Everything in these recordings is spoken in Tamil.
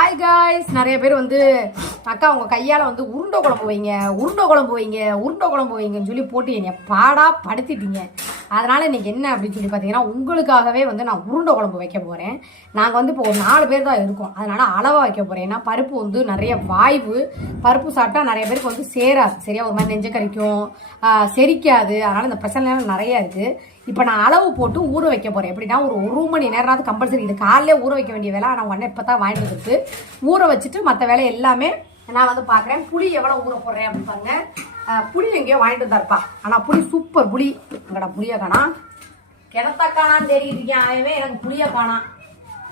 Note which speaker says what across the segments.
Speaker 1: ஹாய் காய்ஸ் நிறைய பேர் வந்து அக்கா உங்கள் கையால் வந்து உருண்டை குழம்பு வைங்க உருண்டை குழம்பு வைங்க உருண்டை குழம்பு வைங்கன்னு சொல்லி போட்டு என்னை பாடா படுத்திட்டீங்க. அதனால் இன்னைக்கு என்ன அப்படின்னு சொல்லி பார்த்தீங்கன்னா உங்களுக்காகவே வந்து நான் உருண்டை குழம்பு வைக்க போகிறேன் நாங்கள் வந்து இப்போ ஒரு நாலு பேர் தான் இருக்கோம். அதனால் அளவாக வைக்க போகிறேன் ஏன்னா பருப்பு வந்து நிறைய வாய்வு. பருப்பு சாப்பிட்டா நிறைய பேருக்கு வந்து சேராது. சரியா? ஒரு மாதிரி நெஞ்ச கறிக்கும் செரிக்காது. அதனால் இந்த பிரச்சனைலாம் நிறைய இருக்குது இப்போ நான் அளவு போட்டு ஊற வைக்க போகிறேன் எப்படின்னா ஒரு ஒரு மணி நேரமாவது கம்பல்சரி இது காலையிலே ஊற வைக்க வேண்டிய வேலை. ஆனால் உடனே இப்போ தான் வாங்கிட்டு இருக்கு ஊற வச்சுட்டு மற்ற வேலை எல்லாமே நான் வந்து பார்க்குறேன் புளி எவ்வளோ ஊற போடுறேன் அப்படின்னு பாருங்க. புளி எங்கேயோ வாங்கிட்டு வந்தாருப்பா. ஆனால் புளி சூப்பர் புளி. எங்கடா புளியை காணா. கிணத்த காணான்னு தெரியுது அவன் எனக்கு புளியை காணாம்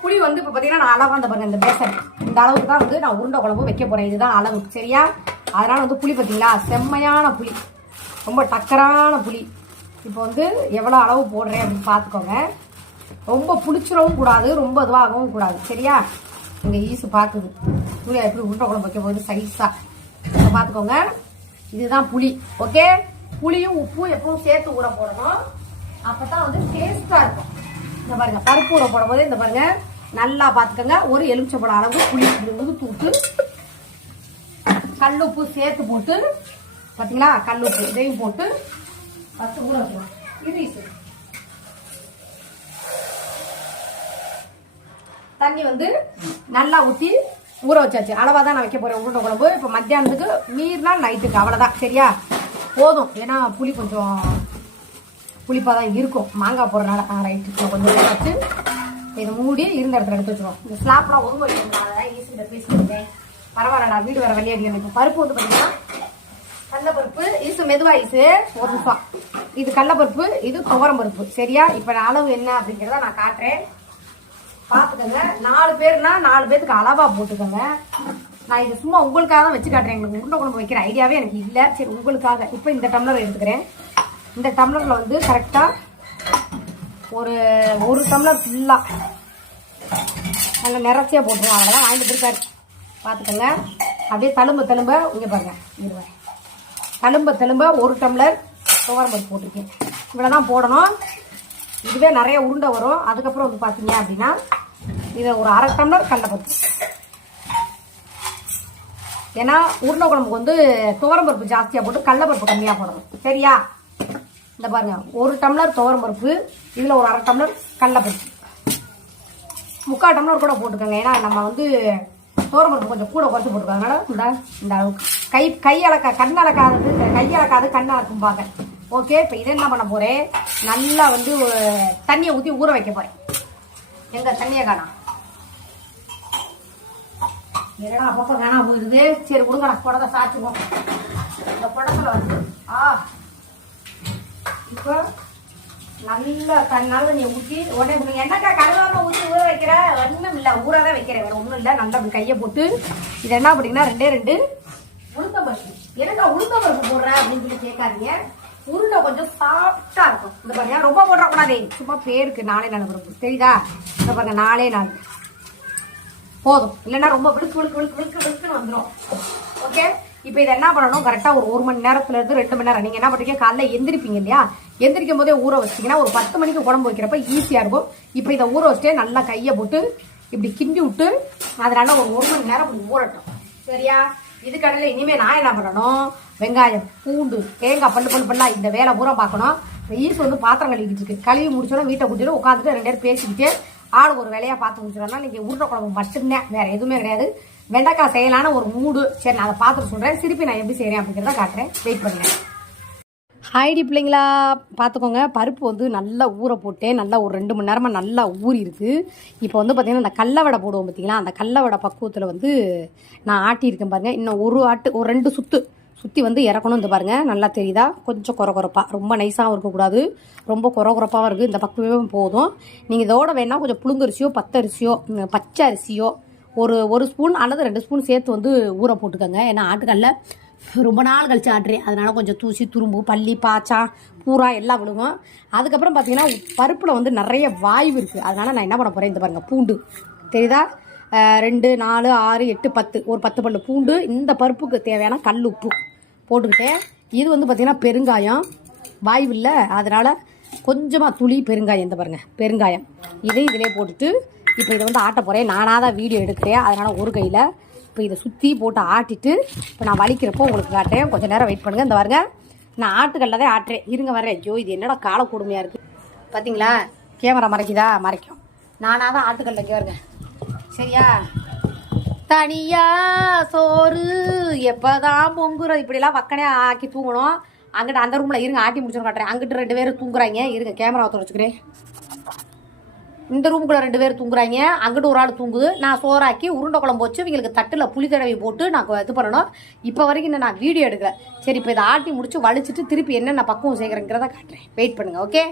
Speaker 1: புளி வந்து இப்போ பார்த்தீங்கன்னா நான் அளவாக அந்த பாருங்க இந்த பேசன் இந்த அளவுக்கு தான் வந்து நான் உருண்டை குழம்பு வைக்க போகிறேன் இதுதான் அளவு சரியா? அதனால் வந்து புளி பார்த்தீங்களா செம்மையான புளி. ரொம்ப டக்கரான புளி. இப்போ வந்து எவ்வளோ அளவு போடுறேன் அப்படின்னு பார்த்துக்கோங்க. ரொம்ப புளிச்சிடவும் கூடாது ரொம்ப இதுவாகவும் கூடாது. சரியா? இங்கே ஈஸு பார்க்குது. புளியா எப்படி உருண்டை குழம்பு வைக்க போகுது சைஸாக பார்த்துக்கோங்க. இதுதான் புளி ஓகே புளியும் உப்பும் எப்பவும் சேர்த்து ஊற போடணும். அப்போ தான் வந்து டேஸ்ட்டாக இருக்கும். இந்த பாருங்க பருப்பு ஊற போடும்போது இந்த பாருங்க நல்லா பார்த்துக்கோங்க. ஒரு எலுமிச்சப்பழம் அளவு புளி இப்படி உதுத்து கல் கல்லுப்பு சேர்த்து போட்டு பார்த்தீங்களா கல்லுப்பு இதையும் போட்டு ஃபஸ்ட்டு ஊற வச்சுக்கலாம் இது தண்ணி வந்து நல்லா ஊற்றி ஊற வச்சாச்சு. அளவாக தான் நான் வைக்க போகிறேன் உருண்டை குழம்பு. இப்போ மத்தியானத்துக்கு மீறினா நைட்டுக்கு அவ்வளோதான் சரியா? போதும். ஏன்னா புளி கொஞ்சம் புளிப்பாக தான் இருக்கும். மாங்காய் போடுறனால ரைட்டு கொஞ்சம் ஊற வச்சு இதை மூடி இருந்த இடத்துல எடுத்து வச்சுருவோம். இந்த ஸ்லாப்லாம் ஒதுங்க வைக்கிறதுனால தான் ஈஸியில் பேசிக்கிறேன் பரவாயில்லடா வீடு வர வெளியே இப்போ பருப்பு வந்து பார்த்தீங்கன்னா கடலப்பருப்பு ஈசு மெதுவா ஈசு ஒரு நிமிஷம். இது கடலப்பருப்பு இது துவரம் பருப்பு. சரியா? இப்போ அளவு என்ன அப்படிங்கிறத நான் காட்டுறேன். பார்த்துக்கோங்க நாலு பேர்னா நாலு பேர்த்துக்கு அளவா போட்டுக்கோங்க. நான் இது சும்மா உங்களுக்காக தான் வச்சு காட்டுறேன். எங்களுக்கு உருண்டை குழம்பு வைக்கிற ஐடியாவே எனக்கு இல்லை. சரி உங்களுக்காக. இப்போ இந்த டம்ளர் எடுத்துக்கிறேன். இந்த டம்ளரில் வந்து கரெக்டாக ஒரு ஒரு டம்ளர் ஃபுல்லாக நல்லா நிறைச்சியாக போட்டுருவோம் அதெல்லாம் வாங்கிட்டு போயிருக்காரு. பார்த்துக்கோங்க அப்படியே தழும்ப தழும்ப இங்கே பாருங்க. இங்க தழும்ப தழும்ப. ஒரு டம்ளர் துவரம்பருப்பு போட்டிருக்கேன். இவ்வளோ தான் போடணும். இதுவே நிறைய உருண்டை வரும். அதுக்கப்புறம் வந்து பார்த்தீங்க அப்படின்னா இதை ஒரு அரை டம்ளர் கடலைப்பருப்பு. ஏன்னா உருண்டை குழம்புக்கு வந்து துவரம்பருப்பு ஜாஸ்தியாக போட்டு கடலைப்பருப்பு கம்மியாக போடணும். சரியா? இந்த பாருங்க. ஒரு டம்ளர் துவரம்பருப்பு இதில் ஒரு அரை டம்ளர் கடலைப்பருப்பு. முக்கால் டம்ளர் கூட போட்டுக்கோங்க. ஏன்னா நம்ம வந்து துவரம்பருப்பு கொஞ்சம் கூட குறைச்சி போட்டுருக்காங்க அதனால இந்த இந்த அளவுக்கு. கை கை அளக்க கண் அளக்காதது கை அளக்காது கண் அளக்கும்பாங்க ஓகே இப்போ இதை என்ன பண்ண போகிறேன் நல்லா வந்து தண்ணியை ஊற்றி ஊற வைக்க போகிறேன் எங்க தண்ணியை காணா? என்னடா அப்பப்போ வேணாம் போயிடுது. சரி கொடுங்கடா. புடத சாச்சுவோம் இந்த புடத்துல வந்து ஆ. இப்போ நல்ல தன்னால நீ ஊற்றி உடனே நீங்க என்னக்கா கருவாம ஊற்றி ஊற வைக்கிற? ஒன்றும் இல்லை ஊற தான் வைக்கிறேன். வேற ஒன்றும் இல்லை. நல்லா அப்படி கையை போட்டு இது என்ன அப்படின்னா ரெண்டே ரெண்டு. உளுத்த பருப்பு. எனக்கா உளுத்த பருப்பு போடுறேன் அப்படின்னு சொல்லி கேட்காதீங்க. உருண்டை கொஞ்சம் சாஃப்டா இருக்கும். இந்த பாருங்க ரொம்ப போடக்கூடாதே. சும்மா பேருக்கு நாளே நாலு பருப்பு. தெரியுதா? இந்த பாருங்க நாளே நாலு. போதும். இல்லைன்னா ரொம்ப விழுக்கு விழுக்கு விழுக்கு விழுக்கு விழுக்குன்னு வந்துடும் ஓகே இப்போ இதை என்ன பண்ணணும்? கரெக்டாக ஒரு ஒரு மணி நேரத்துல இருந்து ரெண்டு மணி நேரம். நீங்கள் என்ன பண்ணுறீங்க காலைல எந்திரிப்பீங்க இல்லையா? எந்திரிக்கும் போதே ஊற வச்சிங்கன்னா ஒரு பத்து மணிக்கு குழம்பு வைக்கிறப்ப ஈஸியாக இருக்கும். இப்போ இதை ஊற வச்சுட்டே நல்லா கையை போட்டு இப்படி கிண்டி விட்டு அதனால ஒரு ஒரு மணி நேரம் இப்படி ஊறட்டும். சரியா? இதுக்கடையில் இனிமேல் நான் என்ன பண்ணணும்? வெங்காயம் பூண்டு தேங்காய் பல்லு பல்லு பல்லா இந்த வேலை பூரா பார்க்கணும். ஈஸ் வந்து பாத்திரம் கழுவிக்கிட்டு இருக்கு. கழுவி முடிச்சோன்னா வீட்டை கூட்டிட்டு உட்காந்துட்டு ரெண்டு பேரும் பேசிக்கிட்டு ஆள் ஒரு வேலையாக பார்த்து முடிச்சிடலாம். நீங்கள் உருண்டை குழம்பு மட்டும்தான். வேறு எதுவுமே கிடையாது. வெண்டைக்காய் செய்யலான ஒரு மூடு. சரி நான் அதை பார்த்துட்டு சொல்கிறேன் திருப்பி நான் எப்படி செய்கிறேன் அப்படிங்கிறத காட்டுறேன். வெயிட் பண்ணுங்கள் ஹாய்டி பிள்ளைங்களா. பார்த்துக்கோங்க. பருப்பு வந்து நல்லா ஊற போட்டு நல்லா ஒரு ரெண்டு மணி நேரமாக நல்லா ஊறி இருக்கு இப்போ வந்து பார்த்திங்கன்னா அந்த கல்லவடை போடுவோம் பார்த்தீங்களா அந்த கல்லவடை பக்குவத்தில் வந்து நான் ஆட்டியிருக்கேன் பாருங்கள் இன்னும் ஒரு ஆட்டு ஒரு ரெண்டு சுத்து சுற்றி வந்து இறக்கணும் இந்த பாருங்கள் நல்லா தெரியுதா? கொஞ்சம் குறை குறைப்பா ரொம்ப நைஸாகவும் இருக்கக்கூடாது. ரொம்ப குறை குறைப்பாகவும் இருக்குது இந்த பக்குவமே போதும். நீங்கள் இதோட வேணால் கொஞ்சம் புழுங்கரிசியோ பத்தரிசியோ பச்சை அரிசியோ ஒரு ஒரு ஸ்பூன் அல்லது ரெண்டு ஸ்பூன் சேர்த்து வந்து ஊற போட்டுக்கோங்க. ஏன்னா ஆட்டுக்கல்ல ரொம்ப நாள் கழிச்சு ஆட்டுறேன். அதனால் கொஞ்சம் தூசி துரும்பு பள்ளி பாச்சா பூரா எல்லாம் விழுகும். அதுக்கப்புறம் பார்த்தீங்கன்னா பருப்பில் வந்து நிறைய வாய்வு இருக்குது அதனால் நான் என்ன பண்ண போகிறேன் இந்த பாருங்கள் பூண்டு. தெரியுதா? ரெண்டு நாலு ஆறு எட்டு பத்து. ஒரு பத்து பல்லு பூண்டு இந்த பருப்புக்கு தேவையான கல் உப்பு போட்டுக்கிட்டேன். இது வந்து பார்த்திங்கன்னா பெருங்காயம். வாய்வு இல்லை. அதனால் கொஞ்சமாக துளி பெருங்காயம் இந்த பாருங்கள் பெருங்காயம். இதை இதிலே போட்டுட்டு இப்போ இதை வந்து ஆட்ட போகிறேன் நானாக தான் வீடியோ எடுக்கிறேன். அதனால் ஒரு கையில் இப்போ இதை சுற்றி போட்டு ஆட்டிட்டு இப்போ நான் வலிக்கிறப்போ உங்களுக்கு காட்டுறேன். கொஞ்சம் நேரம் வெயிட் பண்ணுங்கள் இந்த வருங்க நான் ஆட்டுக்கல்ல தான் ஆட்டுறேன். இருங்க வரேன் ஜோ இது என்னடா கால கொடுமையாக இருக்குது பார்த்தீங்களா கேமரா மறைக்குதா? மறைக்கும். நானாக தான் ஆட்டுக்கல்ல இங்கே வருங்க சரியா? தனியா சோறு. எப்போதான் பொங்குறோம். இப்படிலாம் வக்கனே ஆக்கி தூங்கணும். அங்கிட்ட அந்த ரூமில் இருங்க. ஆட்டி முடிச்சு காட்டுறேன். அங்கிட்டு ரெண்டு பேரும் தூங்குறாங்க. இருங்க கேமரா தொடச்சுக்கிறேன் இந்த ரூமுக்குள்ள ரெண்டு பேர் தூங்குறாங்க. அங்கிட்டு ஒரு ஆள் தூங்குது. நான் சோறாக்கி உருண்டை குழம்பு வச்சு இவங்களுக்கு தட்டில் புளி தடவி போட்டு நான் இது பண்ணணும். இப்போ வரைக்கும் இன்னும் நான் வீடியோ எடுக்கல. சரி இப்போ இதை ஆட்டி முடிச்சு வலிச்சிட்டு திருப்பி என்னென்ன பக்குவம் செய்கிறேங்கிறத காட்டுறேன். வெயிட் பண்ணுங்க ஓகே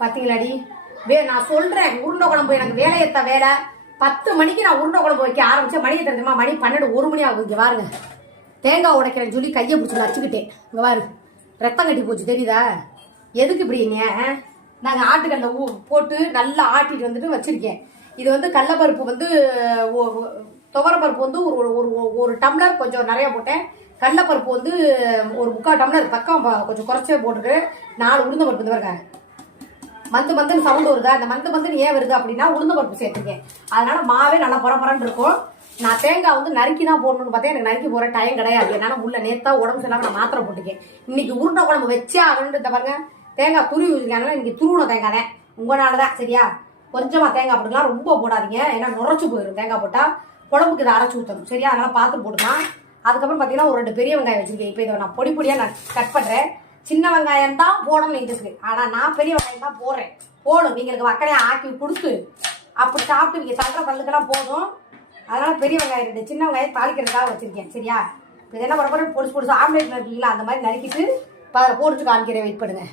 Speaker 1: பார்த்தீங்களாடி வே நான் சொல்கிறேன் உருண்டை குழம்பு எனக்கு வேலையத்த வேலை. பத்து மணிக்கு நான் உருண்டை குழம்பு வைக்க ஆரம்பிச்சேன். மணியை தெரிஞ்சுமா மணி பன்னெண்டு ஒரு மணி ஆகுது. இங்கே பாருங்க. தேங்காய் உடைக்கிறேன்னு சொல்லி கையை பிடிச்சி வச்சுக்கிட்டேன் இங்கே பாரு. ரத்தம் கட்டி போச்சு தெரியுதா? எதுக்கு இப்படிங்க நாங்கள் ஆட்டுக்கல்ல ஊ போட்டு நல்லா ஆட்டிட்டு வந்துட்டு வச்சுருக்கேன். இது வந்து கடலப்பருப்பு வந்து துவரப்பருப்பு வந்து ஒரு ஒரு ஒரு டம்ளர் கொஞ்சம் நிறையா போட்டேன். கடலப்பருப்பு வந்து ஒரு முக்கால் டம்ளர் பக்கம் கொஞ்சம் குறைச்சே போட்டுருக்கு நாலு உளுந்த பருப்பு இந்த பாருங்க. மந்து மந்துன்னு சவுண்டு வருதா? அந்த மந்து மந்துன்னு ஏன் வருது அப்படின்னா உளுந்த பருப்பு சேர்த்துருக்கேன். அதனால மாவே நல்லா பரபரன்னு இருக்கும். நான் தேங்காய் வந்து நறுக்கி தான் போடணும்னு பார்த்தேன் எனக்கு நறுக்கி போகிற டைம் கிடையாது. என்னால் உள்ள நேத்தா உடம்பு சரியில்லாமல் நான் மாத்திரை போட்டுக்கேன். இன்னைக்கு உருண்டை குழம்பு வச்சே ஆகணும்னு பாருங்கள் பாருங்க. தேங்காய் துருவி வச்சிருக்காங்க இன்னைக்கு துருவன தேங்காய் தான். உங்களால தான் சரியா? கொஞ்சமாக தேங்காய் போட்டுக்கலாம். ரொம்ப போடாதீங்க. ஏன்னா நுரைச்சு போயிடும் தேங்காய் போட்டால் குழம்புக்கு இதை அரைச்சி ஊற்றணும் சரியா? அதனால் பார்த்து போட்டுக்கலாம். அதுக்கப்புறம் பார்த்தீங்கன்னா ஒரு ரெண்டு பெரிய வெங்காயம் வச்சுருக்கேன். இப்போ இதை நான் பொடி பொடியாக நான் கட் பண்ணுறேன் சின்ன வெங்காயம் தான் போடணும்னு இருக்கு ஆனால் நான் பெரிய வெங்காயம் தான் போடுறேன். போடும் நீங்களுக்கு வக்கனையை ஆக்கி கொடுத்து அப்படி சாப்பிட்டு நீங்கள் தள்ளுற பல்லுக்கெல்லாம் போதும். அதனால் பெரிய வெங்காயம் ரெண்டு சின்ன வெங்காயம் தாளிக்கிறதுக்காக வச்சுருக்கேன். சரியா? இப்போ என்ன பண்ண பொடிச்சு பொடிச்சு ஆம்லேட் இருக்குங்களா? அந்த மாதிரி நறுக்கிட்டு இப்போ அதில் போட்டு காமிக்கிறேன். வெயிட் பண்ணுங்கள்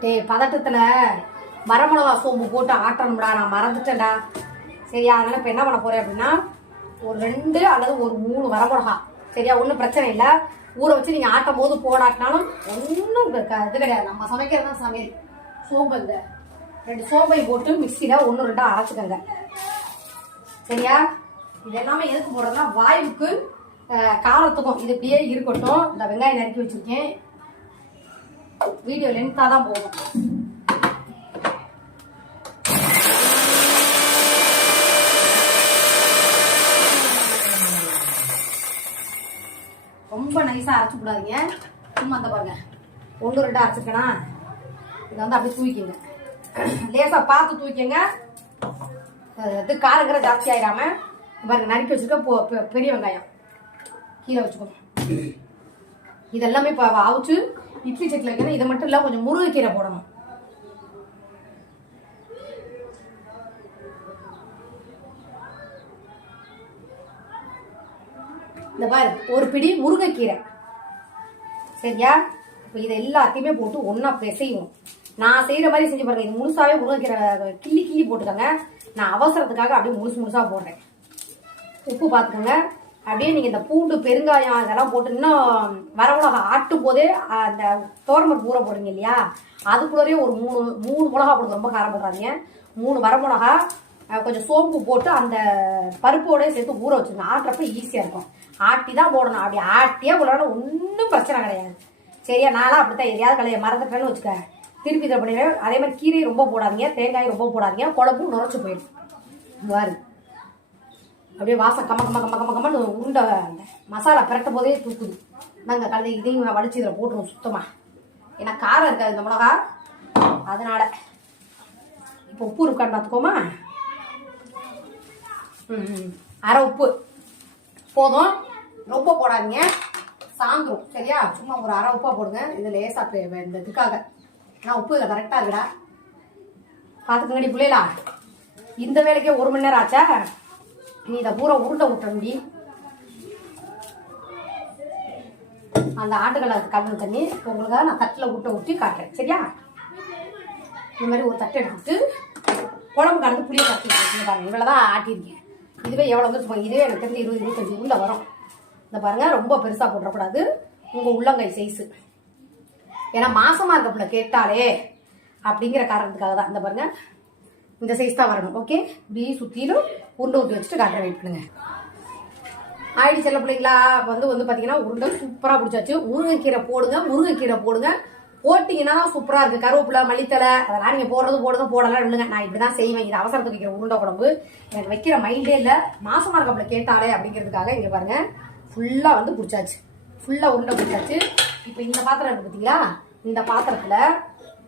Speaker 1: டேய் பதட்டத்தில் மரமிளகா சோம்பு போட்டு ஆட்டணும்டா நான் மறந்துட்டேன்டா. சரியா அதனால் இப்போ என்ன பண்ண போகிறேன் அப்படின்னா ஒரு ரெண்டு அல்லது ஒரு மூணு வரமிளகா. சரியா ஒன்றும் பிரச்சனை இல்லை. ஊற வச்சு நீங்கள் ஆட்டும் போது போடாட்டினாலும் ஒன்றும் இது கிடையாது. நம்ம சமைக்கிறது தான் சமையல். சோம்பு இந்த ரெண்டு சோம்பை போட்டு மிக்சியில் ஒன்று ரெண்டாக அரைச்சிக்கோங்க. சரியா? இது எல்லாமே எதுக்கு போடுறதுன்னா வாயுக்கு அஹ், காரத்துக்கும் இது இப்படியே இருக்கட்டும். இந்த வெங்காயம் நறுக்கி வச்சுருக்கேன். வீடியோ லென்த்தாக தான் போகும். ரொம்ப நைஸாக அரைச்சி விடாதீங்க சும்மா அந்த பாருங்க. ஒன்று ரெண்டு அரைச்சிருக்கேனா? இதை வந்து அப்படியே தூக்கிங்க லேசாக பார்த்து தூக்கிங்க இது காரங்கிற ஜாஸ்தி ஆயிடாம பாருங்க நறுக்கி வச்சுருக்க பெரிய வெங்காயம். கீழே வச்சுக்கோங்க. இதெல்லாமே இப்போ அவுச்சு இட்லி சட்டில் வைக்கணும். இதை மட்டும் இல்லை கொஞ்சம் முருங்கைக்கீரை போடணும். இந்த பாரு ஒரு பிடி முருங்கைக்கீரை. சரியா? இப்போ இதை எல்லாத்தையுமே போட்டு ஒன்றா பிசையும் நான் செய்கிற மாதிரி செஞ்சு பாருங்க. இது முழுசாவே முருங்கைக்கீரை கிள்ளி கிள்ளி போட்டுக்கோங்க. நான் அவசரத்துக்காக அப்படியே முழுசு முழுசாக போடுறேன். உப்பு பார்த்துக்கோங்க. அப்படியே நீங்கள் இந்த பூண்டு பெருங்காயம் இதெல்லாம் போட்டு இன்னும் வரமிளகா ஆட்டும் போதே அந்த தோரம்பருப்பு ஊற போடுங்க இல்லையா? அதுக்குள்ளேயே ஒரு மூணு மூணு மிளகா போடுங்க ரொம்ப காரம் போடுறாங்க மூணு வரமிளகா அஹ், கொஞ்சம் சோம்பு போட்டு அந்த பருப்போடய சேர்த்து ஊற வச்சுருங்க. ஆட்டுறப்ப ஈஸியாக இருக்கும். ஆட்டி தான் போடணும். அப்படி ஆட்டியே போடணும் ஒன்றும் பிரச்சனை கிடையாது. சரியா? நான்லாம் அப்படித்தான் எதையாவது கலைய மறந்துட்டேன்னு வச்சுக்க திருப்பி இதை பண்ணிடுவேன். அதே மாதிரி கீரை ரொம்ப போடாதீங்க. தேங்காய் ரொம்ப போடாதீங்க. குழம்பும் நுரைச்சி போயிடும். இங்க அப்படியே வாசம் கம்ம கம்ம கம்ம கம்ம கம்மன்னு உருண்டை அந்த மசாலா பிரட்ட போதே தூக்குது. நாங்கள் கலந்து இதையும் வடிச்சு இதில் போட்டுருவோம் சுத்தமாக ஏன்னா காரம் இருக்காது இந்த மிளகா. அதனால் இப்போ உப்பு இருக்கான்னு பார்த்துக்கோமா? ம் அரை உப்பு. போதும். ரொம்ப போடாதீங்க. சாந்துரும் சரியா? சும்மா ஒரு அரை உப்பாக போடுங்க. இது லேசாக இந்த இதுக்காக. நான் உப்பு இதில் கரெக்டாக இருக்குடா. பார்த்துக்கங்கடி பிள்ளைகளா? இந்த வேலைக்கே ஒரு மணி நேரம் ஆச்சா? நீ இதை பூரா உருண்டை விட்டுறண்டி அந்த ஆட்டுக்கலை கலந்து தண்ணி இப்போ உங்களுக்காக நான் தட்டில் விட்ட ஊற்றி காட்டுறேன். சரியா? இந்த மாதிரி ஒரு தட்டை எடுத்துட்டு குழம்பு கலந்து புளியை கட்டி பாருங்க. இவ்வளோ தான் ஆட்டியிருக்கேன். இதுவே எவ்வளோ வந்து இதுவே எனக்கு தெரிஞ்சு இருபது இருபத்தஞ்சி உள்ள வரும். இந்த பாருங்க ரொம்ப பெருசாக போட்டுறக்கூடாது. உங்கள் உள்ளங்கை சைஸு ஏன்னா மாசமாக இருக்க பிள்ளை கேட்டாலே அப்படிங்கிற காரணத்துக்காக தான் இந்த பாருங்கள் இந்த சைஸ் தான் வரணும் ஓகே இப்படி சுற்றிலும் உருண்டை ஊற்றி வச்சுட்டு காட்டுற வெயிட் பண்ணுங்க. ஆயிடுச்சு செல்ல பிள்ளைங்களா? வந்து வந்து பார்த்தீங்கன்னா உருண்டை சூப்பராக பிடிச்சாச்சு. முருங்கைக்கீரை போடுங்க முருங்கைக்கீரை போடுங்க. போட்டிங்கன்னா சூப்பராக இருக்குது கருவேப்பிலை மல்லித்தலை அதெல்லாம் நீங்கள் போடுறது போடுறது போடலாம் இல்லைங்க நான் இப்படி தான் செய்வேன். இது அவசரத்துக்கு வைக்கிற உருண்டை குழம்பு. எனக்கு வைக்கிற மைண்டே இல்லை. மாசமாக இருக்கப்பல கேட்டாலே அப்படிங்கிறதுக்காக இங்கே பாருங்க. ஃபுல்லாக வந்து பிடிச்சாச்சு. ஃபுல்லாக உருண்டை பிடிச்சாச்சு. இப்போ இந்த பாத்திரம் இருக்குது பார்த்தீங்களா இந்த பாத்திரத்தில்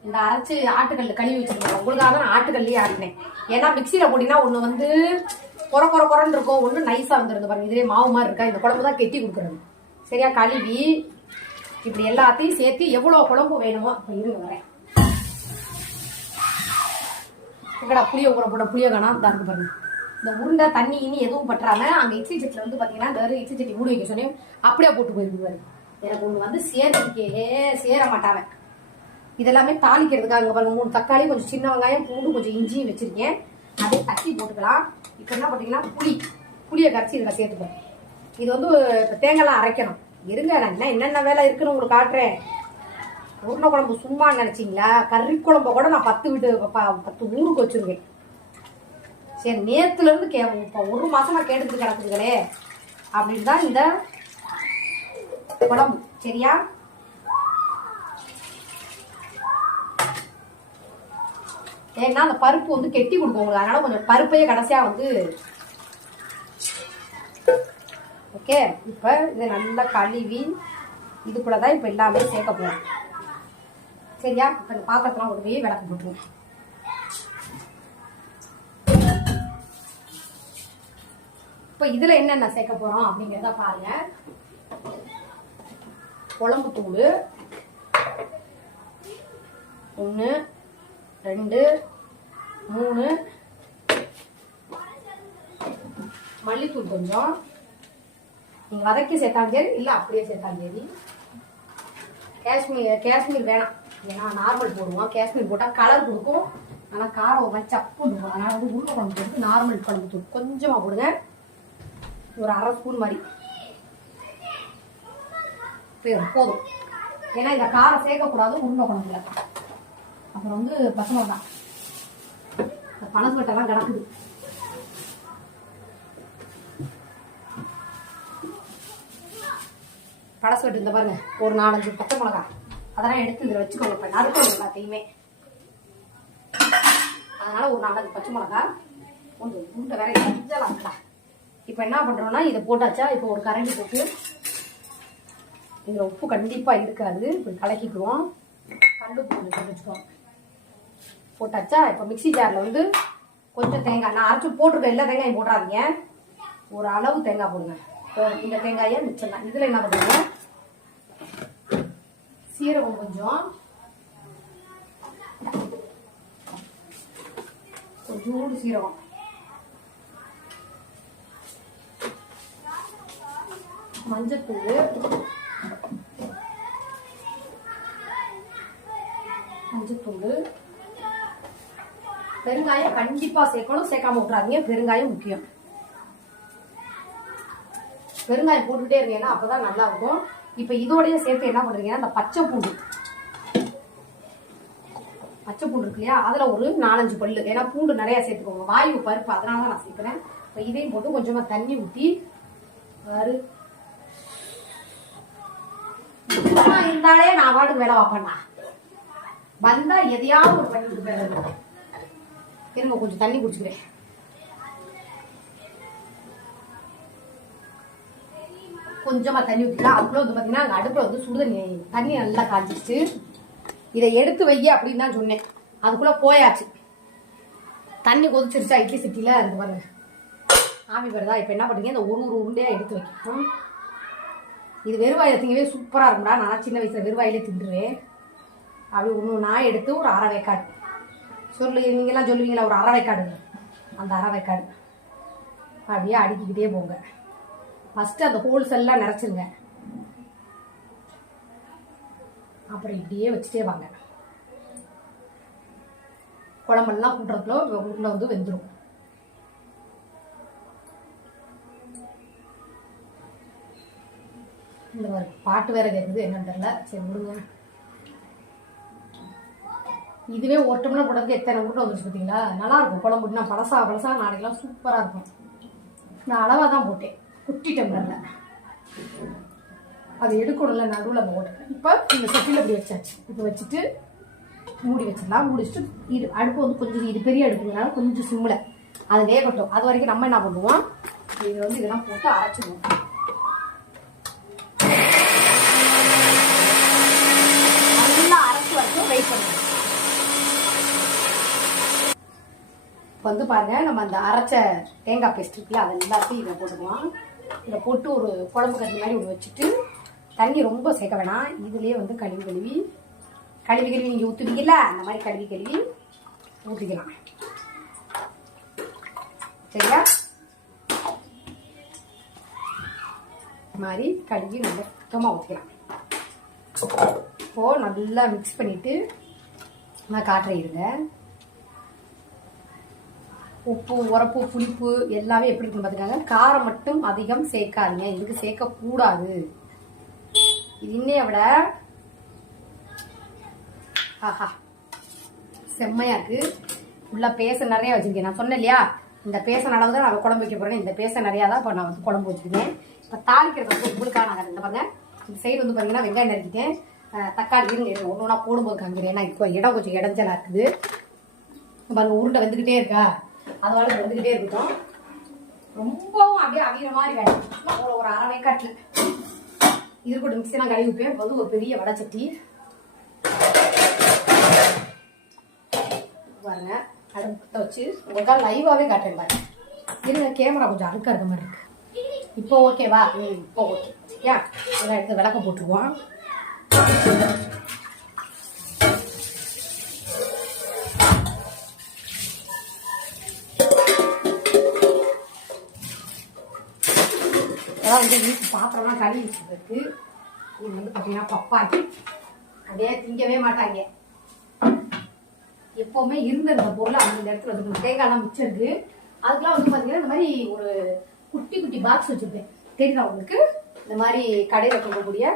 Speaker 1: இந்த அரைச்சி ஆட்டுக்கல் கழுவி வச்சிருக்கேன் உங்களுக்காக நான் ஆட்டுக்கல்லையே ஆட்டினேன். ஏன்னா மிக்சியில் போட்டிங்கன்னா ஒன்று வந்து குறை குறை குறைன்னு இருக்கும். ஒன்று நைஸாக வந்துருது பாருங்க. இதே மாவு மாதிரி இருக்கா? இந்த குழம்பு தான் கெட்டி கொடுக்குறது. சரியா? கழுவி இப்படி எல்லாத்தையும் சேர்த்து எவ்வளோ குழம்பு வேணுமோ இப்போ இருங்க வரேன். எங்கடா புளிய ஊற போட புளிய காணாம தான் இருக்கு பாருங்க. இந்த உருண்டை தண்ணி இனி எதுவும் பற்றாம அங்கே இட்லி சட்டில வந்து பார்த்தீங்கன்னா இந்த இட்லி சட்டி மூடி வைக்க சொன்னேன். அப்படியே போட்டு போயிருக்குவாரு எனக்கு ஒன்று வந்து சேர்றதுக்கே சேர மாட்டாவேன் இதெல்லாமே தாளிக்கிறதுக்காக இங்க பாருங்க மூணு தக்காளி கொஞ்சம் சின்ன வெங்காயம் பூண்டு கொஞ்சம் இஞ்சியும் வச்சிருக்கேன். அதே தட்டி போட்டுக்கலாம். இப்போ என்ன பார்த்தீங்கன்னா புளி. புளியை கரைச்சி இதில் சேர்த்துப்போம் இது வந்து இப்போ தேங்காய்லாம் அரைக்கணும். இருங்க நான் என்ன என்னென்ன வேலை இருக்குன்னு உங்களுக்கு காட்டுறேன். உருண்டை குழம்பு சும்மா நினச்சிங்களா? கறி குழம்ப கூட நான் பத்து வீட்டு பத்து ஊருக்கு வச்சிருக்கேன். சரி நேற்றுலேருந்து கே இப்போ ஒரு மாசமா கேட்டுட்டு கிடக்குதுங்களே அப்படின்னு தான் இந்த குழம்பு. சரியா? ஏன்னா அந்த பருப்பு வந்து கெட்டி கொடுக்கும் உங்களுக்கு. அதனால கொஞ்சம் பருப்பையே கடைசியா வந்து ஓகே இப்போ இதை நல்லா கழுவி இதுக்குள்ள தான் இப்போ எல்லாமே சேர்க்க போகிறோம் சரியா? இப்போ இந்த பாத்திரத்தெல்லாம் கொண்டு போய் விளக்கு போட்டுருவோம். இப்போ இதில் என்னென்ன சேர்க்க போகிறோம் அப்படிங்கிறத பாருங்க. குழம்பு தூள் ஒன்று ரெண்டு மூணு. மல்லித்தூள் கொஞ்சம். நீங்கள் வதக்கி சேர்த்தாலும் சரி இல்லை அப்படியே சேர்த்தாலும் சரி. காஷ்மீர் காஷ்மீர் வேணாம். ஏன்னா நார்மல் போடுவோம். காஷ்மீர் போட்டால் கலர் கொடுக்கும். ஆனால் காரம் ஒரு மாதிரி சப்பு இருக்கும் அதனால் வந்து உருளை குழம்பு போட்டு நார்மல் குழம்பு தூள். கொஞ்சமாக போடுங்க. ஒரு அரை ஸ்பூன் மாதிரி. போதும், ஏன்னா இந்த காரம் சேர்க்கக்கூடாது உருளை குழம்புல அப்புறம் வந்து பச்சை தான். இந்த பனஸ்கட்டெல்லாம் கிடக்குது. படஸ்கட்டு இந்த பாருங்க ஒரு நாலஞ்சு பச்சை மிளகா. அதெல்லாம் எடுத்து இதில் வச்சுக்கோங்க இப்போ நறுக்கணும் எல்லாத்தையுமே. அதனால ஒரு நாலஞ்சு பச்சை மிளகாய் கொஞ்சம் உருண்டை வேற எஞ்சலாம் இப்போ என்ன பண்ணுறோன்னா இதை போட்டாச்சா இப்போ ஒரு கரண்டி போட்டு இதில் உப்பு கண்டிப்பாக இருக்காது. இப்போ கலக்கிக்குவோம். கல் உப்பு கொஞ்சம் போட்டு போட்டாச்சா? இப்போ மிக்ஸி ஜாரில் வந்து கொஞ்சம் தேங்காய். நான் அரைச்சி போட்டிருக்கேன் எல்லா தேங்காயும் போடாதீங்க. ஒரு அளவு தேங்காய் போடுங்க. இப்போ இந்த தேங்காயை மிச்சம் தான். இதில் என்ன பண்ணுங்க? சீரகம் கொஞ்சம். கொஞ்சோடு சீரகம். மஞ்சத்தூள். மஞ்சத்தூள். பெருங்காயம் கண்டிப்பா சேர்க்கணும். சேர்க்காம விட்றாதீங்க பெருங்காயம் முக்கியம். பெருங்காயம் போட்டுக்கிட்டே இருந்தீங்கன்னா அப்பதான் நல்லா இருக்கும். இப்ப இதோடய சேர்த்து என்ன பண்றீங்கன்னா இந்த பச்சை பூண்டு. பச்சை பூண்டு இருக்கு இல்லையா? அதுல ஒரு நாலஞ்சு பல்லு. ஏன்னா பூண்டு நிறைய சேர்த்துக்கோங்க. வாயு பருப்பு அதனால தான் நான் சேர்க்கிறேன். இப்ப இதையும் போட்டு கொஞ்சமா தண்ணி ஊற்றி பாரு. இருந்தாலே நான் பாட்டுக்கு வேலை பார்ப்பேன்டா. வந்தா எதையாவது ஒரு பண்ணிட்டு போயிடுறது இருங்க கொஞ்சம் தண்ணி குடிச்சுக்கிறேன். கொஞ்சமாக தண்ணி ஊற்றிக்கலாம் அப்புறம் வந்து பார்த்தீங்கன்னா அங்கே அடுப்பில் வந்து சுடுதண்ணி தண்ணி நல்லா காய்ச்சிச்சு இதை எடுத்து வைய அப்படின்னு தான் சொன்னேன். அதுக்குள்ளே போயாச்சு. தண்ணி கொதிச்சிருச்சா இட்லி சிட்டியில் இருந்து பாருங்க. ஆமி வருதா? இப்போ என்ன பண்ணுறீங்க இந்த ஒரு ஒரு உருண்டையாக எடுத்து வைக்கணும். இது வெறுவாயில் திங்கவே சூப்பராக இருக்கும்டா. நான் சின்ன வயசில் வெறுவாயிலே தின்றுவேன். அப்படி ஒன்று நான் எடுத்து ஒரு அரை வேக்காடு. சொல்லு நீங்களாம் சொல்லுவீங்களா? ஒரு அறவை காடுங்க அந்த அறவை காடு அப்படியே அடுக்கிக்கிட்டே போங்க. ஃபஸ்ட்டு அந்த ஹோல்ஸ் எல்லாம் நிறச்சிருங்க அப்புறம் இப்படியே வச்சுட்டே வாங்க. குழம்பெல்லாம் கூட்டுறதுக்குள்ள உள்ள வந்து வெந்துடும் இந்த மாதிரி பாட்டு வேற கேட்குது என்னன்னு தெரியல. சரி விடுங்க. இதுவே ஒரு டம்ளர் எத்தனை உருண்டை வந்துச்சு பார்த்தீங்களா? நல்லா இருக்கும் குழம்பு நான் பழசா பழசா நாளைக்கெல்லாம் சூப்பராக இருக்கும். நான் அளவாக தான் போட்டேன். குட்டி டம்ளரில் அதை எடுக்கணும்ல நடுவில் போட்டேன் இப்போ இந்த சட்டியில் இப்படி வச்சாச்சு. இப்போ வச்சுட்டு மூடி வச்சிடலாம். முடிச்சுட்டு இது அடுப்பு வந்து கொஞ்சம் இது பெரிய அடுப்புங்கிறனால கொஞ்சம் சிம்மில். அது வேகட்டும். அது வரைக்கும் நம்ம என்ன பண்ணுவோம்? இது வந்து இதெல்லாம் போட்டு அரைச்சிடுவோம் நல்லா அரைச்சி வரைக்கும் வெயிட் பண்ணுவோம் இப்போ வந்து பாருங்க நம்ம அந்த அரைச்ச தேங்காய் பேஸ்ட் இருக்குல்ல அது எல்லாத்தையும் இதை போட்டுக்கலாம். இதை போட்டு ஒரு குழம்பு கறி மாதிரி ஒன்று வச்சுட்டு தண்ணி ரொம்ப சேர்க்க வேணாம். இதுலேயே வந்து கழுவி கழுவி கழுவி கழுவி நீங்கள் ஊற்றுவீங்கல்ல அந்த மாதிரி கழுவி கழுவி ஊற்றிக்கலாம் சரியா? மாதிரி கழுவி நல்லா சுத்தமாக ஊற்றிக்கலாம் இப்போது நல்லா மிக்ஸ் பண்ணிவிட்டு நான் காட்டுறேன் இருங்க. உப்பு உரப்பு புளிப்பு எல்லாமே எப்படி இருக்குன்னு பார்த்துக்காங்க காரம் மட்டும் அதிகம் சேர்க்காதீங்க. இதுக்கு சேர்க்கக்கூடாது. இது இன்னைய விட ஆஹா செம்மையா இருக்கு. உள்ள பேச நிறைய வச்சிருக்கேன். நான் சொன்னேன் இல்லையா? இந்த பேச அளவு தான் நான் குழம்பு வைக்க போறேன். இந்த பேச நிறையா தான் இப்போ நான் வந்து குழம்பு வச்சுருக்கேன். இப்போ தாளிக்கிறது வந்து உங்களுக்காக நான் இந்த பாருங்க. இந்த சைடு வந்து பார்த்தீங்கன்னா வெங்காயம் நறுக்கிட்டேன் தக்காளி இருங்க இருங்க ஒன்று ஒன்றா போடும்போது காமிக்கிறேன். ஏன்னா இப்போ இடம் கொஞ்சம் இடஞ்சலாக இருக்குது. பாருங்க உருண்டை வந்துக்கிட்டே இருக்கா? அதோட வந்துக்கிட்டே இருக்கட்டும். ரொம்பவும் அப்படியே அவிகிற மாதிரி வேணும். ஒரு ஒரு அரை வேக்காட்டில். இது கூட மிக்சி நான் கழுவி வைப்பேன். வந்து ஒரு பெரிய வடை சட்டி. பாருங்க. அடுப்பத்தை வச்சு உங்களுக்காக லைவாகவே காட்டுறேன் பாருங்க. இருங்க கேமரா கொஞ்சம் அழுக்கா இருக்க மாதிரி இருக்கு. இப்போ ஓகேவா ம் இப்போ ஓகே ஏன்? எடுத்து விளக்க போட்டுருவோம். அதான் வந்து வீட்டு பாத்திரம்லாம் கழுவி வச்சுருக்கு இது வந்து பார்த்தீங்கன்னா பப்பாக்கி அதே திங்கவே மாட்டாங்க. எப்போவுமே இருந்த இந்த பொருள் அந்த இடத்துல வந்து தேங்காய்லாம் மிச்சம் இருக்கு அதுக்கெல்லாம் வந்து பார்த்தீங்கன்னா இந்த மாதிரி ஒரு குட்டி குட்டி பாக்ஸ் வச்சுருப்பேன். தெரியுதா உங்களுக்கு? இந்த மாதிரி கடையில் கொடுக்கக்கூடிய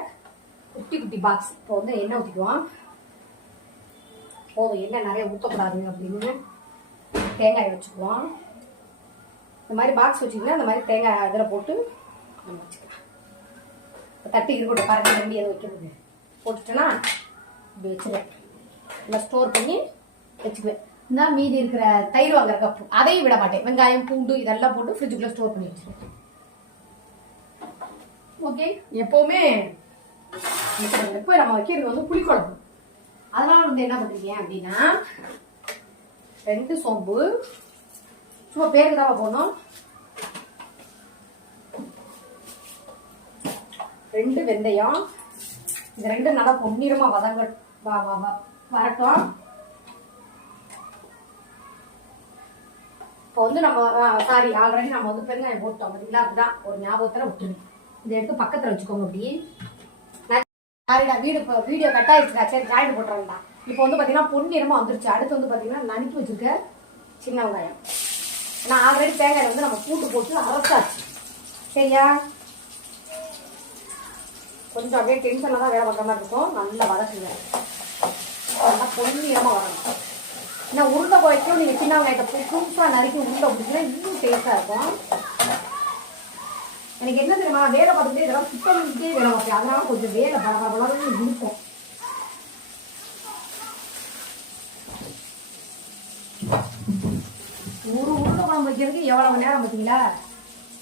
Speaker 1: குட்டி குட்டி பாக்ஸ் இப்போ வந்து எண்ணெய் ஊற்றிக்குவோம் போதும் எண்ணெய் நிறைய ஊற்றக்கூடாது அப்படின்னு தேங்காய் வச்சுக்குவோம். இந்த மாதிரி பாக்ஸ் வச்சிங்கன்னா இந்த மாதிரி தேங்காய் இதில் போட்டு நம்ம வச்சுக்கலாம். இப்போ தட்டி இருக்கட்டும் பறக்க நம்பி அதை வைக்கிறது போட்டுட்டேன்னா இப்படி வச்சுருவேன். நல்லா ஸ்டோர் பண்ணி வச்சுக்குவேன். இந்த மீதி இருக்கிற தயிர் வாங்குற கப்பு அதையும் விட மாட்டேன். வெங்காயம் பூண்டு இதெல்லாம் போட்டு ஃப்ரிட்ஜுக்குள்ளே ஸ்டோர் பண்ணி வச்சிருவேன். ஓகே எப்போவுமே இப்போ நம்ம வைக்கிறது வந்து புளிக்குழம்பு. அதனால வந்து என்ன பண்ணுறீங்க அப்படின்னா ரெண்டு சோம்பு சும்மா பேருக்கு தான் போடணும் ரெண்டு வெந்தயம். இது ரெண்டு நல்லா பொன்னிறமா வதங்க வரட்டும். இப்போ வந்து நம்ம சாரி ஆல்ரெடி நம்ம வந்து பெருங்காயம் போட்டோம் பார்த்தீங்களா அதுதான் ஒரு ஞாபகத்தில் விட்டுருவேன் இதை எடுத்து பக்கத்தில் வச்சுக்கோங்க அப்படி. சாரிடா வீடு இப்போ வீடியோ கட் ஆயிடுச்சுடா. சரி ஜாயின் போட்டுறேன்டா. இப்போ வந்து பார்த்தீங்கன்னா பொன்னிறமா வந்துருச்சு. அடுத்து வந்து பார்த்தீங்கன்னா நனுக்கி வச்சிருக்க சின்ன வெங்காயம். நான் ஆல்ரெடி தேங்காய் வந்து நம்ம பூட்டு போட்டு அரைச்சாச்சு. சரியா? கொஞ்சம் அப்படியே டென்ஷனில் தான் வேலை பார்க்குற மாதிரி இருக்கும். நல்லா வதக்குங்க. நல்லா பொன்னியமாக வரணும். ஏன்னா உருண்டை குழைக்கும் நீங்கள் சின்ன வெங்காயத்தை புதுசாக நறுக்கி உருண்டை பிடிச்சினா இன்னும் டேஸ்ட்டாக இருக்கும். எனக்கு என்ன தெரியுமா வேலை பார்த்துட்டு இதெல்லாம் சுத்தம் பண்ணிட்டே வேலை பார்ப்பேன். அதனால கொஞ்சம் வேலை பல இருக்கும் ஒரு உருண்டை குழம்பு வைக்கிறதுக்கு எவ்வளவு நேரம் பார்த்தீங்களா?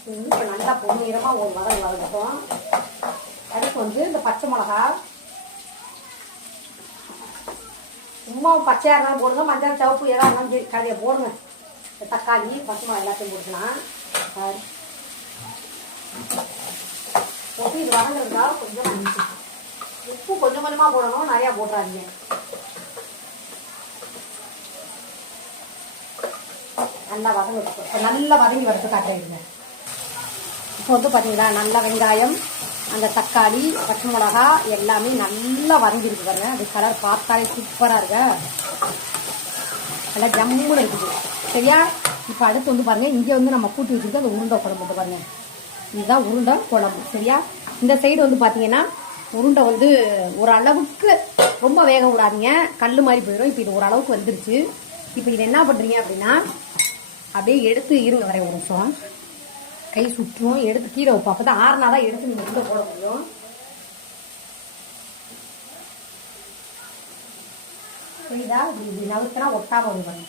Speaker 1: இப்போ நல்லா பொன்னிறமாக ஒரு வதம் வதக்கட்டும். அதுக்கு வந்து இந்த பச்சை மிளகா. சும்மா பச்சையாக இருந்தாலும் போடுங்க. மஞ்சள் சவப்பு எதாக இருந்தாலும் சரி கதையை போடுங்க. தக்காளி பச்சை மிளகா எல்லாத்தையும் போட்டுக்கலாம். பாரு. போட்டு இது வதங்குறதுக்காக கொஞ்சம் உப்பு கொஞ்சம் கொஞ்சமாக போடணும். நிறையா போட்டுறாதீங்க. நல்லா வதங்க இப்போ நல்லா வதங்கி வரது காட்டுறீங்க இப்போ வந்து பார்த்தீங்களா நல்லா வெங்காயம். அந்த தக்காளி பச்சை மிளகா எல்லாமே நல்லா வதங்கிருக்கு பாருங்க. அது கலர் பார்த்தாலே சூப்பராக இருக்க. நல்லா ஜம்முன்னு இருக்குது. சரியா? இப்போ அடுத்து வந்து பாருங்க இங்கே வந்து நம்ம கூட்டி வச்சுருக்கோம் அந்த உருண்டை குழம்பு வந்து பாருங்க. இதுதான் உருண்டை குழம்பு. சரியா? இந்த சைடு வந்து பார்த்தீங்கன்னா உருண்டை வந்து ஒரு அளவுக்கு ரொம்ப வேக விடாதீங்க. கல் மாதிரி போயிடும் இப்போ இது ஓரளவுக்கு வந்துருச்சு. இப்போ இது என்ன பண்ணுறீங்க அப்படின்னா அப்படியே எடுத்து இருங்க வரைய ஒரு நிமிஷம். கை சுற்றும் எடுத்து கீழே வைப்போம். அப்போ தான் ஆறுனா தான் எடுத்து நீங்கள் போட முடியும். புரியுதா? இப்படி இப்படி நவுத்தினா ஒட்டாமல் வருவாங்க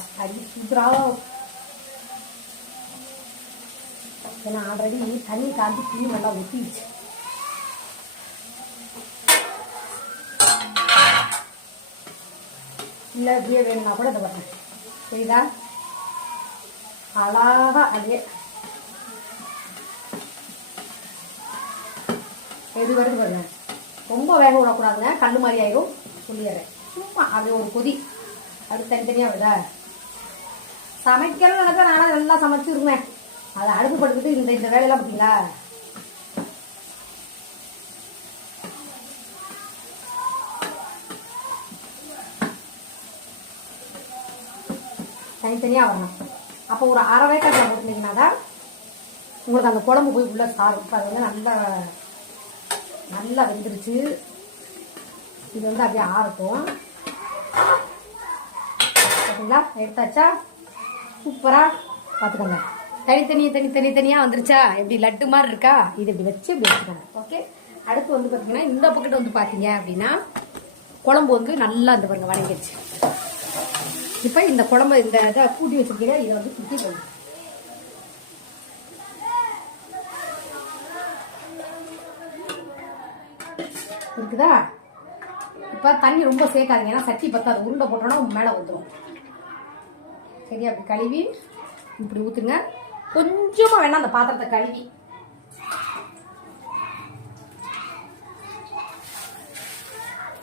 Speaker 1: அப்படி சூப்பராக ஏன்னா ஆல்ரெடி தண்ணி காந்தி டீ நல்லா ஒட்டிடுச்சு. இல்லை அப்படியே வேணும்னா கூட இதை பண்ணேன் புரியுதா? அழகா அதே எது வருது பாருங்க ரொம்ப வேக விடக்கூடாதுங்க கல் மாதிரி ஆயிரும் சொல்லிடுறேன் சும்மா அப்படியே ஒரு கொதி அப்படி தனித்தனியாக விட சமைக்கணும் நினைச்சா நானும் நல்லா சமைச்சிருந்தேன் அதை அடுப்பு படுத்துட்டு இந்த இந்த வேலையெல்லாம் பார்த்தீங்களா தனித்தனியாக வரணும் அப்போ ஒரு அரை வேக்காட்டில் போட்டுனீங்கன்னா தான் உங்களுக்கு அந்த குழம்பு போய் உள்ள சாரும். இப்போ அது வந்து நல்லா நல்லா வெந்துருச்சு. இது வந்து அப்படியே ஆறட்டும். பார்த்தீங்களா எடுத்தாச்சா? சூப்பராக பார்த்துக்கோங்க தனித்தனி தனி தனி வந்துருச்சா? எப்படி லட்டு மாதிரி இருக்கா? இது இப்படி வச்சு இப்படி வச்சுக்கோங்க. ஓகே அடுத்து வந்து பார்த்தீங்கன்னா இந்த பக்கெட் வந்து பார்த்தீங்க அப்படின்னா குழம்பு வந்து நல்லா இந்த பாருங்க வணங்கிடுச்சு. இப்போ இந்த குழம்பு இந்த இதை கூட்டி வச்சிருக்கீங்க இதை வந்து சுற்றி போடணும் இருக்குதா? இப்போ தண்ணி ரொம்ப சேர்க்காதீங்க. ஏன்னா சட்டி பத்தாது. உருண்டை போட்டோன்னா மேலே ஊற்றுவோம் சரியா அப்படி கழுவி இப்படி ஊற்றுங்க கொஞ்சமாக வேணால் அந்த பாத்திரத்தை கழுவி.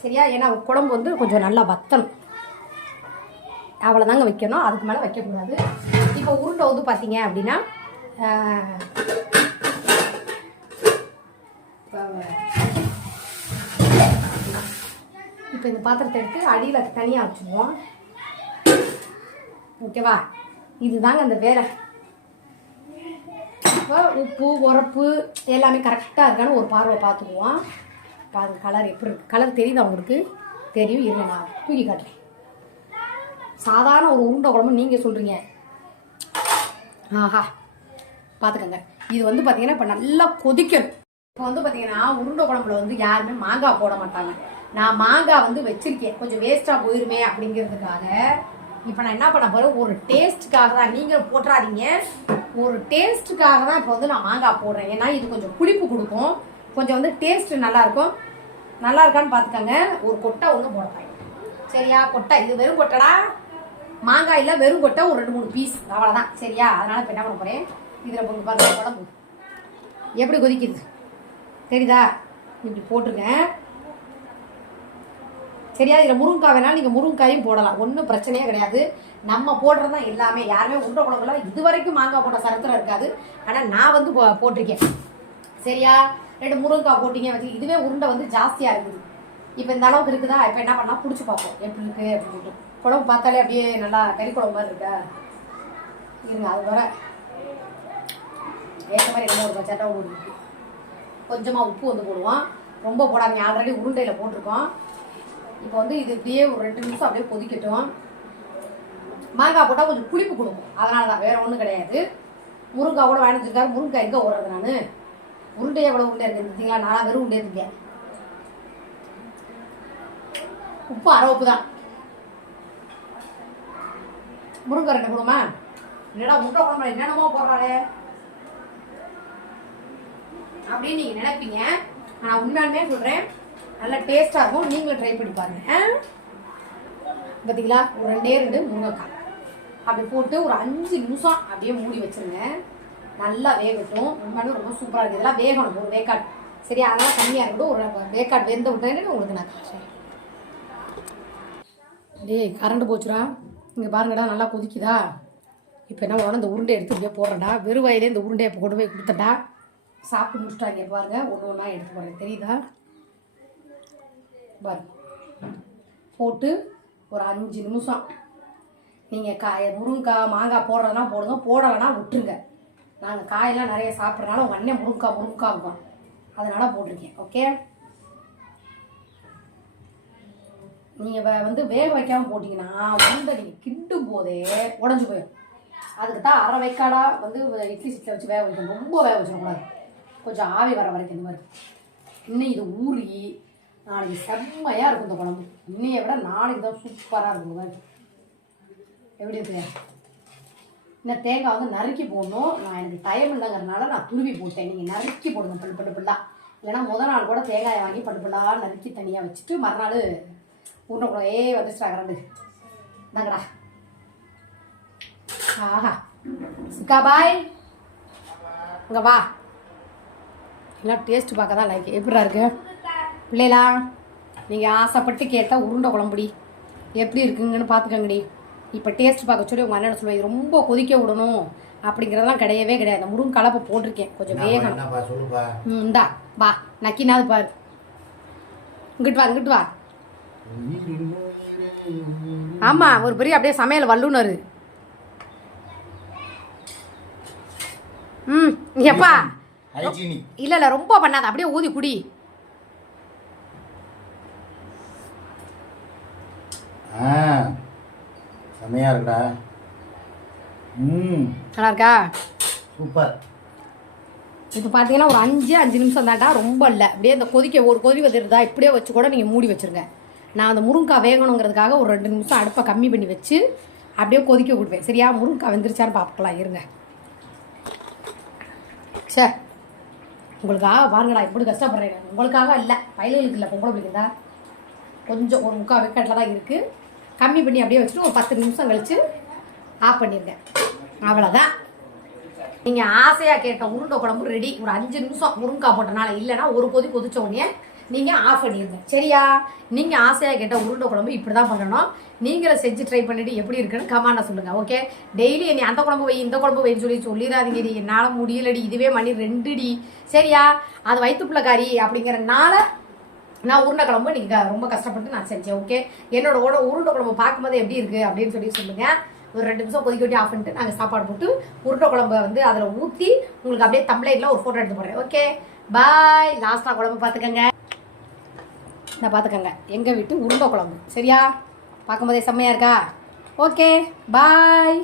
Speaker 1: சரியா? ஏன்னா குழம்பு வந்து கொஞ்சம் நல்லா வத்தணும். அவ்வளோதாங்க வைக்கணும். அதுக்கு மேலே வைக்கக்கூடாது. இப்போ உருண்டை வந்து பார்த்தீங்க அப்படின்னா இப்போ இந்த பாத்திரத்தை எடுத்து அடியில் தனியாக வச்சுருவோம். ஓகேவா இதுதாங்க அந்த வேலை. இப்போ உப்பு உரப்பு எல்லாமே கரெக்டாக இருக்கான்னு ஒரு பார்வை பார்த்துக்குவோம். பாருங்க கலர் எப்படி இருக்கு? கலர் தெரியுதா உங்களுக்கு? தெரியும். இருங்க நான் தூக்கி காட்டுறேன். சாதாரண ஒரு உருண்டை குழம்பு நீங்கள் சொல்கிறீங்க ஆஹா. பார்த்துக்கோங்க இது வந்து பார்த்தீங்கன்னா இப்போ நல்லா கொதிக்கணும். இப்போ வந்து பார்த்தீங்கன்னா உருண்டை குழம்புல வந்து யாருமே மாங்காய் போட மாட்டாங்க. நான் மாங்காய் வந்து வச்சிருக்கேன். கொஞ்சம் வேஸ்ட்டாக போயிருமே அப்படிங்கிறதுக்காக. இப்போ நான் என்ன பண்ண போகிறேன் ஒரு டேஸ்ட்டுக்காக தான் நீங்கள் போட்டுறாதீங்க. ஒரு டேஸ்ட்டுக்காக தான் இப்போ வந்து நான் மாங்காய் போடுறேன். ஏன்னா இது கொஞ்சம் புளிப்பு கொடுக்கும். கொஞ்சம் வந்து டேஸ்ட் நல்லா இருக்கும். நல்லா இருக்கான்னு பார்த்துக்கோங்க ஒரு கொட்டை ஒன்று போடுறேன் சரியா? கொட்டை. இது வெறும் கொட்டைடா? மாங்காயில் வெறும் கொட்டை ஒரு ரெண்டு மூணு பீஸ் அவ்வளோதான் சரியா? அதனால இப்போ என்ன பண்ண போகிறேன் இதில் பொங்க பாருங்க குழம்பு எப்படி கொதிக்குது? தெரியுதா? இப்படி போட்டிருக்கேன். சரியா? இதில் முருங்கைக்காய் வேணாலும் நீங்கள் முருங்கைக்காயும் போடலாம். ஒன்றும் பிரச்சனையே கிடையாது. நம்ம போடுறது தான் எல்லாமே. யாருமே உருண்டை குழம்புல இது வரைக்கும் மாங்காய் போட்ட சரித்திரம் இருக்காது. ஆனால் நான் வந்து போ போட்டிருக்கேன். சரியா? ரெண்டு முருங்கைக்காய் போட்டீங்க வச்சு இதுவே உருண்டை வந்து ஜாஸ்தியாக இருக்குது. இப்போ இந்த அளவுக்கு இருக்குதா? இப்போ என்ன பண்ணலாம்? பிடிச்சி பார்ப்போம். எப்படி இருக்குது அப்படின்னு குழம்பு பார்த்தாலே அப்படியே நல்லா கறி குழம்பு மாதிரி இருக்கா? இருங்க அது வர. ஏற்ற மாதிரி என்ன ஒரு சட்டை ஊருக்கு கொஞ்சமாக உப்பு வந்து போடுவோம். ரொம்ப போடாங்க ஆல்ரெடி உருண்டையில் போட்டிருக்கோம். இப்போ வந்து இது இப்படியே ஒரு ரெண்டு நிமிஷம் அப்படியே கொதிக்கட்டும். மாங்காய் போட்டால் கொஞ்சம் புளிப்பு கொடுக்கும். அதனால தான் வேறு ஒன்றும் கிடையாது. முருங்காய் கூட வாங்கி வச்சிருக்காரு. முருங்காய் எங்கே ஓடுறது நான்? உருண்டை எவ்வளோ உருண்டை இருக்கு பார்த்தீங்களா பேரும் வெறும் உருண்டை இருக்கேன் உப்பு அரை உப்பு தான். முருங்கை ரெண்டு கொடுமா? என்னடா முட்டை குழம்புல என்னென்னமோ போடுறாளே? அப்படின்னு நீங்க நினைப்பீங்க. நான் உண்மையாலுமே சொல்றேன் நல்லா டேஸ்டா இருக்கும். நீங்களும் ட்ரை பண்ணி பாருங்க. பார்த்தீங்களா பாத்தீங்களா? ஒரு ரெண்டே ரெண்டு முருங்கைக்காய். அப்படி போட்டு ஒரு அஞ்சு நிமிஷம் அப்படியே மூடி வச்சிருங்க. நல்லா வேகட்டும். உண்மையாலுமே ரொம்ப சூப்பரா இருக்கு. இதெல்லாம் வேகணும். ஒரு வேக்காட். சரி அதெல்லாம் கம்மியா இருக்கட்டும். ஒரு வேக்காட் வெந்த விட்டேன்னு உங்களுக்கு நான் காட்டுறேன். டேய் கரண்ட் போச்சுடா. இங்கே பாருங்கடா நல்லா கொதிக்குதா? இப்போ என்ன உடனே இந்த உருண்டை எடுத்து இங்கே போடுறேன்டா. வெறும் வயலே இந்த உருண்டையை இப்போ கொண்டு போய் கொடுத்தடா சாப்பிட்டு முடிச்சிட்டாங்க பாருங்க. ஒன்று ஒன்றா எடுத்து போடுறேன். தெரியுதா? பாரு. போட்டு ஒரு அஞ்சு நிமிஷம். நீங்கள் காய முருங்கைக்காய் மாங்காய் போடுறதுனா போடுங்க. போடலைன்னா விட்டுருங்க. நாங்கள் காயெல்லாம் நிறைய சாப்பிட்றதுனால உடனே முருங்கைக்காய் முருங்கைக்காய் இருக்கும் அதனால் போட்டிருக்கேன். ஓகே நீங்கள் வந்து வேக வைக்காமல் போட்டிங்கன்னா உருண்டை நீங்கள் கிண்டும் போதே உடஞ்சி போயிடும் அதுக்கு தான் அரை வைக்காடா வந்து இட்லி சிட்டில் வச்சு வேக வைக்கணும். ரொம்ப வேக வச்சிடக்கூடாது. கொஞ்சம் ஆவி வர வரைக்கும் இந்த மாதிரி. இன்னும் இது ஊறி நாளைக்கு செம்மையாக இருக்கும் இந்த குழம்பு. இன்னையை விட நாளைக்கு தான் சூப்பராக இருக்கும் மாதிரி. எப்படி இருக்கு இன்னும் தேங்காய் வந்து நறுக்கி போடணும். நான் எனக்கு டைம் இல்லைங்கிறதுனால நான் துருவி போட்டேன். நீங்கள் நறுக்கி போடுங்க பல்லு பல்லு பிள்ளா இல்லைன்னா முத நாள் கூட தேங்காயை வாங்கி பல்லு பிள்ளா நறுக்கி தனியாக வச்சுட்டு மறுநாள் உருண்டை ஏ வந்துச்சுடா கரண்டு இந்தாங்கடா. ஆஹா. சிக்கா பாய். இங்கே வா. எல்லாம் டேஸ்ட் பார்க்க தான் லைக் எப்படிடா இருக்கு? பிள்ளைகளா நீங்கள் ஆசைப்பட்டு கேட்டால் உருண்டை குழம்புடி. எப்படி இருக்குங்கன்னு பார்த்துக்கங்கடி. இப்போ டேஸ்ட் பார்க்க சொல்லி உங்கள் அண்ணன் சொல்லுவாங்க ரொம்ப கொதிக்க விடணும். அப்படிங்கிறதெல்லாம் கிடையவே கிடையாது. அந்த முருங்கை கலப்பை போட்டிருக்கேன். கொஞ்சம்
Speaker 2: சொல்லுப்பா.
Speaker 1: ம் இந்தா வா. நக்கினாது பாரு. இங்கிட்டு வா இங்கிட்டு வா. ஆமாம் ஒரு பெரிய அப்படியே சமையல் வல்லுனர் ம் எப்பா இல்லை இல்லை ரொம்ப பண்ணாத அப்படியே ஊதி குடி.
Speaker 2: ஆ செமையா இருக்குடா. ம்.
Speaker 1: நல்லா இருக்கா?
Speaker 2: சூப்பர்.
Speaker 1: இப்போ பார்த்தீங்கன்னா ஒரு அஞ்சு அஞ்சு நிமிஷம் தாண்டா ரொம்ப இல்லை. அப்படியே இந்த கொதிக்க ஒரு கொதி வந்துருதா இப்படியே வச்சு கூட நீங்கள் மூடி வச்சிருங்க. நான் அந்த முருங்கைக்காய் வேகணுங்கிறதுக்காக ஒரு ரெண்டு நிமிஷம் அடுப்பை கம்மி பண்ணி வச்சு அப்படியே கொதிக்க விடுவேன். சரியா? முருங்கைக்காய் வெந்துருச்சான்னு பார்க்கலாம் இருங்க. சே உங்களுக்காக பாருங்கடா இப்படி கஷ்டப்படுறேன் உங்களுக்காக இல்லை. பயலுகளுக்கு இல்லை பொம்பளை பிடிக்குதா கொஞ்சம் ஒரு முக்கால் வெக்கட்டில் தான் இருக்குது கம்மி பண்ணி அப்படியே வச்சுட்டு ஒரு பத்து நிமிஷம் கழித்து ஆஃப் பண்ணிருங்க. அவ்வளோதான் நீங்கள் ஆசையாக கேட்ட உருண்டை குழம்பு ரெடி ஒரு அஞ்சு நிமிஷம் முருங்கைக்காய் போட்டனால இல்லைன்னா ஒரு கொதி கொதிச்ச உடனே நீங்கள் ஆஃப் பண்ணிடுங்க சரியா? நீங்கள் ஆசையாக கேட்ட உருண்டை குழம்பு இப்படி தான் பண்ணணும். நீங்களே செஞ்சு ட்ரை பண்ணிட்டு எப்படி இருக்குன்னு கமாண்ட சொல்லுங்கள் ஓகே டெய்லி என்னை அந்த குழம்பு வை இந்த குழம்பு வைன்னு சொல்லி சொல்லிடாதீங்கடி என்னால் முடியலடி. இதுவே மணி ரெண்டுடி சரியா? அது வயிற்றுப்புள்ளக்காரி அப்படிங்கிறனால நான் உருண்டை குழம்பு நீங்கள் ரொம்ப கஷ்டப்பட்டு நான் செஞ்சேன் ஓகே என்னோட உட உருண்டை குழம்பு பார்க்கும்போது எப்படி இருக்குது அப்படின்னு சொல்லி சொல்லுங்கள் ஒரு ரெண்டு நிமிஷம் கொதிக்க விட்டு ஆஃப் பண்ணிட்டு நாங்கள் சாப்பாடு போட்டு உருண்டை குழம்பு வந்து அதில் ஊற்றி உங்களுக்கு அப்படியே தம்ப்ளைட்டில் ஒரு ஃபோட்டோ எடுத்து போடுறேன் ஓகே பாய் லாஸ்ட்டாக குழம்பு பார்த்துக்கங்க. நான் பார்த்துக்கங்க எங்கள் வீட்டு உருண்டை குழம்பு. சரியா? பார்க்கும்போதே செம்மையாக இருக்கா? Okay bye